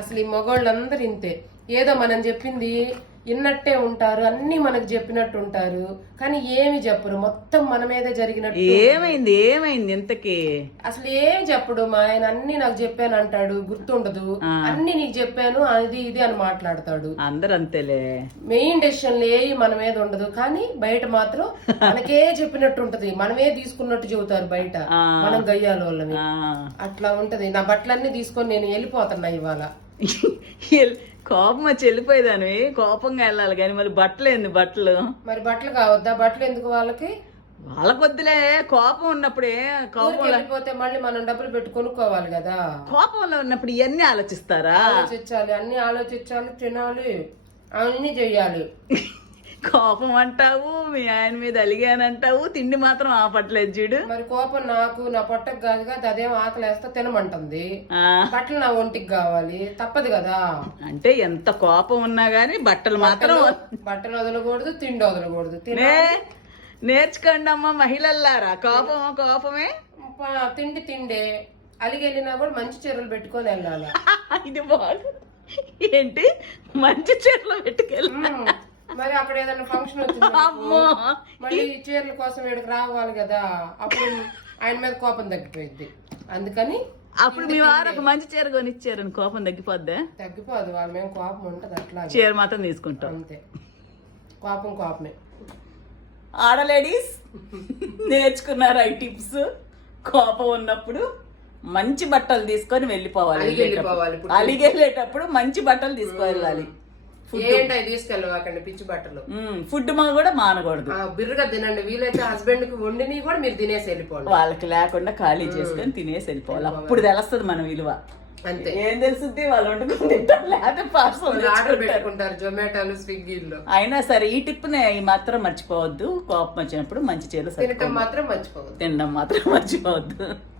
అసలు ఈ మగవాళ్ళందరూ ఇంతే, ఏదో మనం చెప్పింది విన్నట్టే ఉంటారు, అన్ని మనకు చెప్పినట్టు ఉంటారు, కానీ ఏమి చెప్పరు, మొత్తం మన మీదే జరిగినట్టు. ఏమైంది ఇంతకి? అసలు ఏం చెప్పడు మా ఆయన, అన్ని నాకు చెప్పాను అంటాడు, గుర్తుండదు, అన్ని నీకు చెప్పాను అది ఇది అని మాట్లాడతాడు. అందరు అంతేలే, మెయిన్ డెసిషన్లు ఏవి మన మీద ఉండదు, కానీ బయట మాత్రం మనకే చెప్పినట్టు ఉంటది, మనమే తీసుకున్నట్టు చెబుతారు బయట, మనం గయ్యాల వాళ్ళని. అట్లా ఉంటది. నా బట్టలన్నీ తీసుకొని నేను వెళ్ళిపోతున్నా ఇవాళ. కోపం వచ్చి వెళ్ళిపోయేదాన్ని, కోపంగా వెళ్ళాలి కానీ మరి బట్టలు ఏంది? బట్టలు మరి బట్టలు కావద్దా? బట్టలు ఎందుకు వాళ్ళకి? వాళ్ళకొద్దులే, కోపం ఉన్నప్పుడే. కోపం వెళ్ళిపోతే మళ్ళీ మనం డబ్బులు పెట్టి కొనుక్కోవాలి కదా. కోపంలో ఉన్నప్పుడు ఇవన్నీ ఆలోచిస్తారా? ఆలోచించాలి, అన్ని ఆలోచించాలి, తినాలి, అన్ని చెయ్యాలి. కోపం అంటావు, మీ ఆయన మీద అలిగానంటావు, తిండి మాత్రం ఆపట్లేదు చూడు. మరి కోపం నాకు నా పొట్టకు కాదు కదా, అదేం ఆకలేస్తా తినమంటుంది, బట్టలు నా ఒంటికి కావాలి, తప్పదు కదా. అంటే ఎంత కోపం ఉన్నా గానీ బట్టలు మాత్రం బట్టలు వదలకూడదు, తిండి వదలకూడదు. నేర్చుకోండి అమ్మ మహిళల్లారా, కోపమే. తిండి తిండే, అలిగెళ్ళినా కూడా మంచి చీరలు పెట్టుకొని వెళ్ళాలి. ఇది బాగు ఏంటి, మంచి చీరలు పెట్టుకెళ్ళి మరి అక్కడ ఏదైనా ఫంక్షన్ వచ్చింది మళ్ళీ చీరల కోసం ఇక్కడికి రావాలి కదా, అప్పుడు ఆయన మీద కోపం తగ్గిపోయింది. అందుకని అప్పుడు మీ వారు ఒక మంచి చీర కొనిచ్చారని కోపం తగ్గిపోద్దా? తగ్గిపోదు, వాళ్ళ మేము కోపం ఉంటది, అట్లా చీర మాత్రం తీసుకుంటాం అంతే. కోపమే. ఆడలేడీస్ నేర్చుకున్నారా ఈ టిప్స్? కోపం ఉన్నప్పుడు మంచి బట్టలు తీసుకొని వెళ్ళిపోవాలి, అలిగెళ్ళేటప్పుడు మంచి బట్టలు తీసుకువెళ్ళాలి. ఏంటవి తీసుకెళ్ళవాకండి పిచ్చి బట్టలు. ఫుడ్ కూడా మానకూడదు, బిర్రుగా తినండి, వీలైతే హస్బెండ్ కి వండిని కూడా మీరు తినేసి వెళ్ళిపోండి, వాళ్ళకి లేకుండా ఖాళీ చేసుకొని తినేసి వెళ్ళిపోవాలి. అప్పుడు తెలుస్తుంది మన విలువ. అంతే. ఏం తెలుస్తుంది, వాళ్ళు వండుకుని తింటారు, లేకపోతే పార్సల్ ఆర్డర్ పెట్టుకుంటారు జొమాటోలు, స్విగ్గీలో. అయినా సరే ఈ టిప్ ఈ మాత్రం మర్చిపోవద్దు, కోపం వచ్చినప్పుడు మంచి చీరలు తినటం మాత్రం మర్చిపోవద్దు. తినడం మాత్రం మర్చిపోవద్దు.